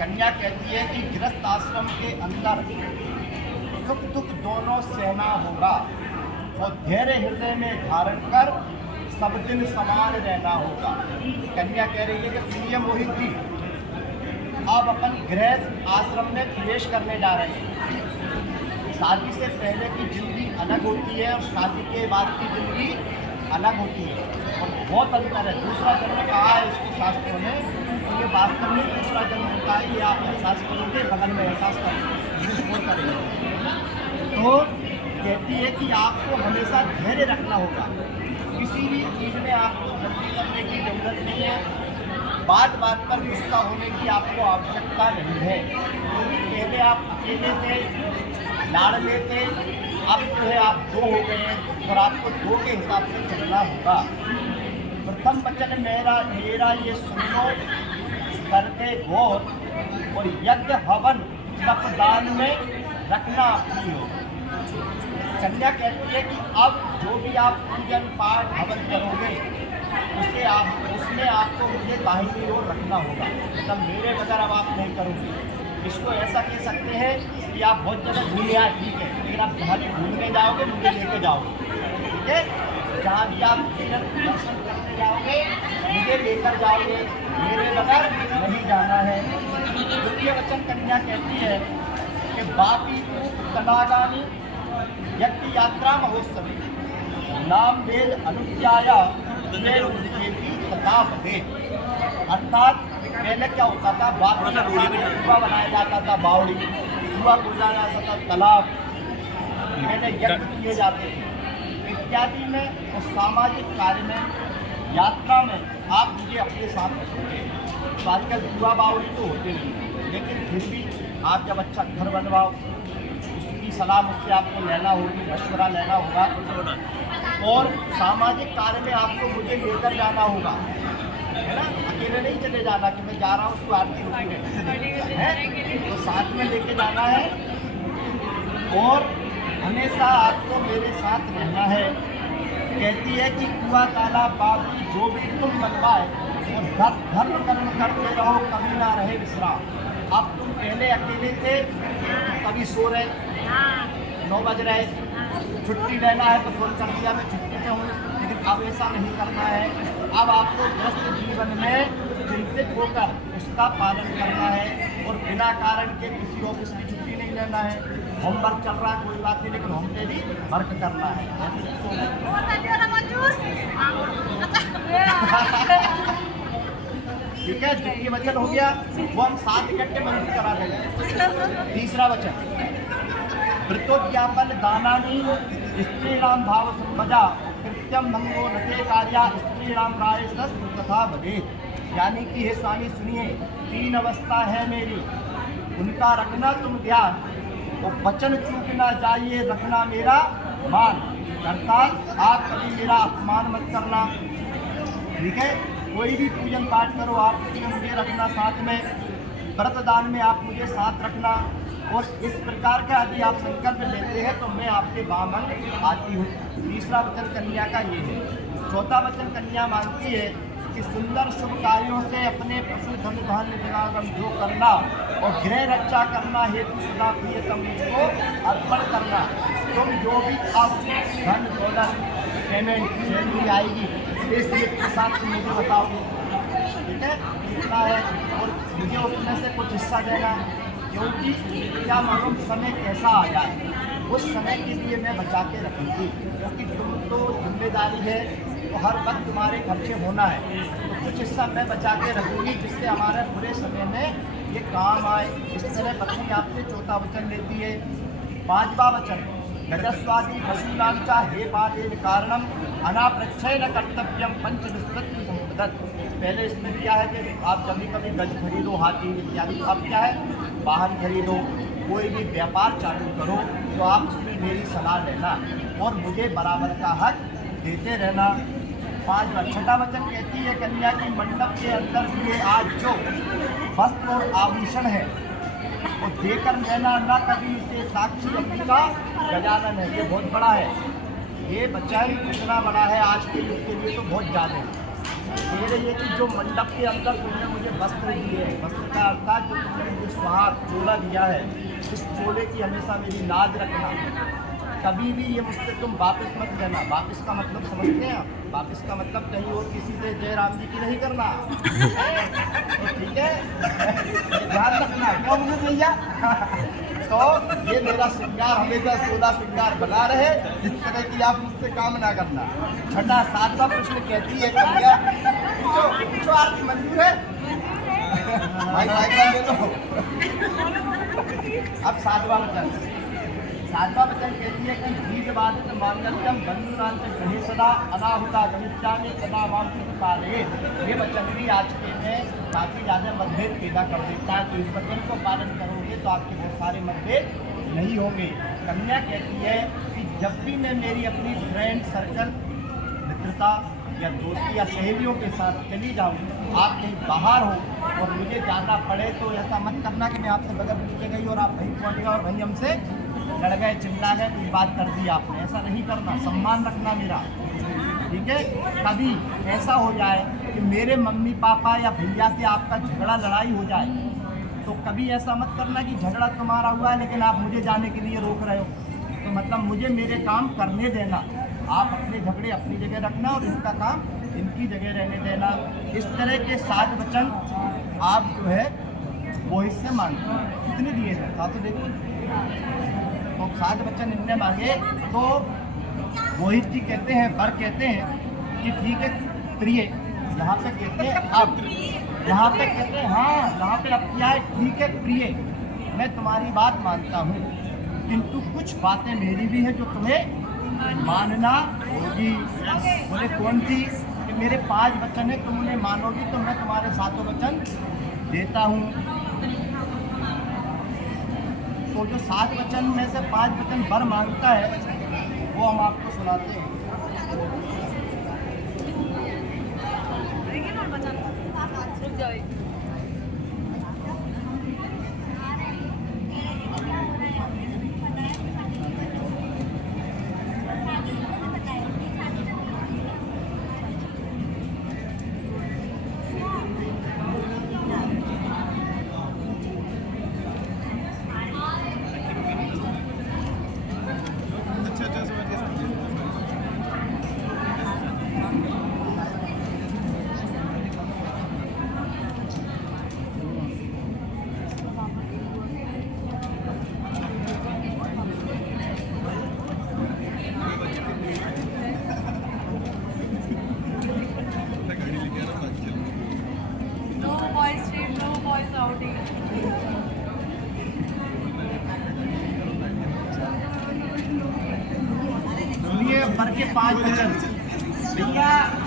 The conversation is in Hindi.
कन्या कहती है कि गृहस्थ आश्रम के अंदर सुख दुख दोनों सहना होगा और धैर्य हृदय में धारण कर सब दिन समान रहना होगा। कन्या कह रही है कि सुनिए मोहित जी, अब अपन गृहस्थ आश्रम में प्रवेश करने जा रहे हैं। शादी से पहले की जिंदगी अलग होती है और शादी के बाद की जिंदगी अलग होती है और बहुत अंतर है। दूसरा जन्म कहा है उसके शास्त्रों ने, तो ये वास्तव में दूसरा जन्म होता है। ये आप एहसास करोगे, बगल में एहसास करेंगे। तो कहती है कि आपको हमेशा धैर्य रखना होगा, किसी भी चीज़ में आपको जल्दी करने की जरूरत नहीं है, बात बात पर गुस्सा होने की आपको आवश्यकता नहीं है। क्योंकि पहले आप अकेले थे, लाड़ले थे, अब जो है आप दो हो गए हैं और आपको दो के हिसाब से चलना होगा। प्रथम वचन मेरा ये सुनो, करके गौर और यज्ञ हवन तपदान में रखना अपनी हो। कन्या कहती है कि अब जो भी आप पूजन पाठ हवन करोगे उसमें आपको मुझे दाहिनी ओर रखना होगा, मतलब मेरे बगैर अब आप नहीं करोगे। इसको ऐसा कह सकते हैं कि आप बहुत जगह घूमने आए, ठीक है, लेकिन आप जहाँ भी घूमने जाओगे मुझे लेके जाओगे, ठीक है। जहाँ भी आप दर्शन करने जाओगे मुझे लेकर जाओगे, मेरे बगैर नहीं जाना है। द्वितीय वचन कन्या कहती है कि बापी कलागानी यज्ञ यात्रा महोत्सवी नाम वेद अनुज्ञाया तथा भवे। अर्थात पहले क्या होता था, कुआ बनाया जाता था, बावड़ी कुआ खोदा जाता था, तालाब पहले यज्ञ किए जाते थे इत्यादि में और सामाजिक कार्य में, यात्रा में आप मुझे अपने साथ रखोगे। तो आजकल कुआ बावड़ी तो होते नहीं, लेकिन फिर भी आप जब अच्छा घर बनवाओ उसकी सलाह मुझसे आपको लेना होगी, मशवरा लेना होगा और सामाजिक कार्य में आपको मुझे लेकर जाना होगा, है ना। अकेले नहीं चले जाना कि मैं जा रहा हूँ उसको आरती है, तो साथ में लेके जाना है और हमेशा आपको मेरे साथ रहना है। कहती है कि कुआ तालाब बावड़ी जो भी तुम बनवाए और धर्म कर्म करते रहो, कभी ना रहे विश्राम। अब तुम पहले अकेले थे तो कभी सो रहे, 9 बज रहे, छुट्टी लेना है तो फोन कर दिया मैं छुट्टी पे हूँ, लेकिन अब ऐसा नहीं करना है। अब आपको व्यस्त जीवन में चिंतित होकर उसका पालन करना है और बिना कारण के किसी ऑफिस की छुट्टी नहीं लेना है। होमवर्क चल रहा है कोई बात नहीं, लेकिन होम पे भी वर्क करना है। ठीक है, द्वितीय वचन हो गया, वो हम 7 इकट्ठे मंजूर करा देंगे। तीसरा वचन वृत्तोज्ञापन दानानी स्त्रीणाम भाव संपदा कृत्यम भंगो नते कार्या स्त्रीणाम राय तथा भवे। यानी कि हे स्वामी सुनिए, 3 अवस्था है मेरी, उनका रखना तुम ध्यान, तो वचन चूकना चाहिए, रखना मेरा मान। अर्थात आप कभी मेरा अपमान मत करना, ठीक है। कोई भी पूजन पाठ करो आप मुझे रखना साथ में, व्रत दान में आप मुझे साथ रखना, और इस प्रकार का यदि आप संकल्प लेते हैं तो मैं आपके बामन आती हूँ। तीसरा वचन कन्या का ये है। चौथा वचन कन्या मानती है कि सुंदर शुभ कार्यों से अपने पशु धन धान्य जनागम जो करना और गृह रक्षा करना हेतु सदा प्रियतम मुझको अर्पण करना। तुम जो भी आप धन दौलत पेमेंट सैलरी आएगी इसलिए के साथ तुम मुझे बताओगे, ठीक है, इतना है। और मुझे उसमें से कुछ हिस्सा देना, क्योंकि क्या मालूम समय कैसा आ जाए, उस समय के लिए मैं बचा के रखूँगी, क्योंकि तुम तो जिम्मेदारी है तो हर वक्त तुम्हारे खर्चे होना है, तो कुछ हिस्सा मैं बचा के रखूँगी जिससे हमारे बुरे समय में ये काम आए। इस तरह पत्नी आपसे चौथा वचन लेती है। 5वां वचन गजस्वादी पशुनाम चा हे पादेन कारणम अनाप्रच्छय न कर्तव्यम पंच विस्पत्ति संपदत। पहले इसमें क्या है कि आप कभी कभी गज खरीदो, हाथी इत्यादि, अब क्या है वाहन खरीदो, कोई भी व्यापार चालू करो तो आप उसमें मेरी सलाह लेना और मुझे बराबर का हक देते रहना। 6वां वचन कहती है कन्या की मंडप के अंदर लिए आज जो वस्त्र और आभूषण है वो देकर लेना, न कभी इसे साक्षी अग्नि का गजानन है। ये बहुत बड़ा है, ये बच्चा ही कितना बड़ा है आज के युग के लिए तो बहुत ज़्यादा है। कह रही है कि जो मंडप के अंदर तुमने मुझे वस्त्र दिए, वस्त्र का अर्थात जो तुमने मुझे सुहाग चोला दिया है, इस चोले की हमेशा मेरी लाज रखना, कभी भी ये मुझसे तुम वापस मत लेना। वापस का मतलब समझते हैं आप? वापस का मतलब कहीं और किसी से जय राम जी की नहीं करना, तो ठीक है, ध्यान रखना। क्यों मुझे भैया? तो ये मेरा श्रृंगार हमेशा 16 श्रृंगार बना रहे, इस तरह की आप मुझसे काम ना करना। छठा 7वां प्रश्न कहती है कन्या, पूछो आपकी मंजूर है? भाई भाई ले लो। अब 7वां वचन कहती है कि बीजवादित मांगल्यम बंधुनां च गृहे सदा अनाहुता गमिष्यामि सदा मां पाले। ये वचन भी आज के में काफ़ी ज़्यादा मतभेद पैदा कर देता है, तो इस वचन को पालन करोगे तो आपके बहुत सारे मतभेद नहीं होंगे। कन्या कहती है कि जब भी मैं मेरी अपनी फ्रेंड सर्कल, मित्रता या दोस्ती या सहेलियों के साथ चली जाऊँ, आप कहीं बाहर हो और मुझे जाना पड़े, तो ऐसा मत करना कि मैं आपसे बगल पीछे गई और आप वहीं पहुँच गए और वहीं हमसे लड़ गए, चिल्ला गए, कोई बात कर दी आपने। ऐसा नहीं करना, सम्मान रखना मेरा, ठीक है। कभी ऐसा हो जाए कि मेरे मम्मी पापा या भैया से आपका झगड़ा लड़ाई हो जाए, तो कभी ऐसा मत करना कि झगड़ा तुम्हारा हुआ है लेकिन आप मुझे जाने के लिए रोक रहे हो। तो मतलब मुझे मेरे काम करने देना, आप अपने झगड़े अपनी जगह रखना और इनका काम इनकी जगह रहने देना। इस तरह के 7 वचन आप जो है वो इससे मांगते हैं। कितने दिए हैं? तो देखो, तो 7 वचन इनने मांगे, तो रोहित जी कहते हैं, वर कहते हैं कि ठीक है प्रिय, यहाँ पे कहते हैं अब, यहाँ पे कहते हैं हाँ, यहाँ पे अब क्या है, ठीक है प्रिय, मैं तुम्हारी बात मानता हूँ, किंतु कुछ बातें मेरी भी है जो तुम्हें मानना होगी। बोले कौन सी? कि मेरे 5 वचन है, तुम उन्हें मानोगी तो मैं तुम्हारे 7 वचन देता हूँ। तो जो 7 वचन में से 5 वचन वर मांगता है वो हम आपको सुनाते हैं। सुनिए, वर के 5 वचन भैया।